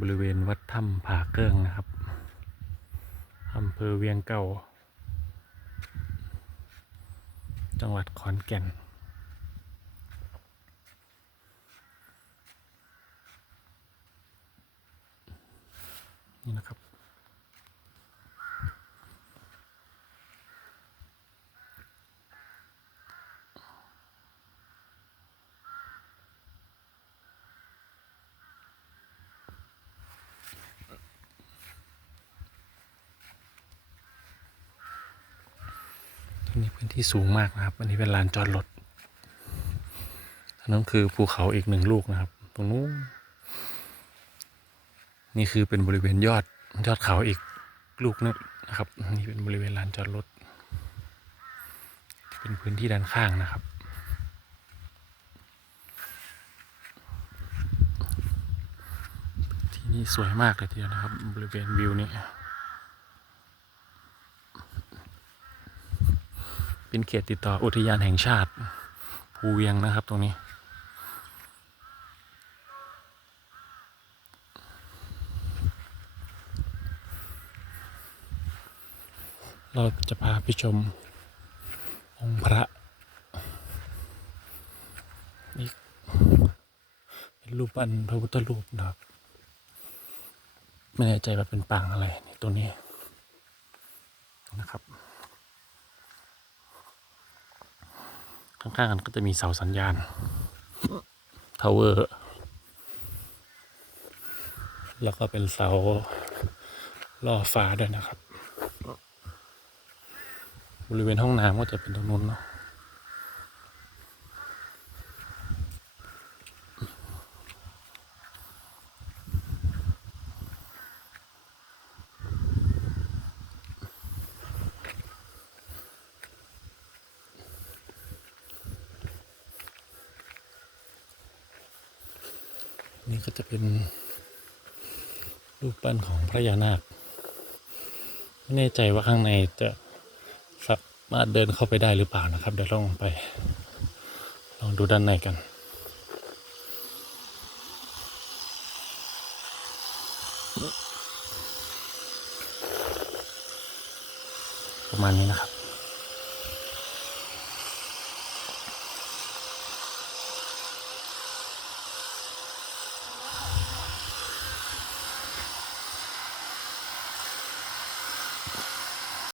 บริเวณวัดถ้ำผาเกิ้งนะครับอำเภอเวียงเก่า จังหวัดขอนแก่น นี่นะครับ นี้พื้นที่สูงมากนะครับ อันนี้เป็นลานจอดรถอันนั้นคือภูเขาอีกหนึ่งลูกนะครับ ตรงนู้นนี่คือเป็นบริเวณยอดยอดเขาอีกลูกนึงนะครับ นี่เป็นบริเวณลานจอดรถเป็นพื้นที่ด้านข้างนะครับ ที่นี่สวยมากเลยทีเดียวนะครับ บริเวณวิวนี้ เป็นเขตติดต่ออุทยานแห่งชาติ ภูเวียงนะครับตรงนี้ เราจะพาไปชม องค์พระนี่เป็นรูปปั้นพระพุทธรูปนะครับไม่แน่ใจว่าเป็นปางอะไรนี่ตัวนี้นะครับ ข้างๆกันก็จะมีเสาสัญญาณทาวเวอร์ แล้วก็เป็นเสาล่อฟ้าด้วยนะครับ บริเวณห้องน้ำก็จะเป็นตรงนู้นเนาะ นี่ก็จะเป็นรูปปั้นของพระยานาค ไม่แน่ใจว่าข้างในจะสามารถเดินเข้าไปได้หรือเปล่านะครับ เดี๋ยวลองไป ลองดูด้านในกันประมาณนี้นะครับ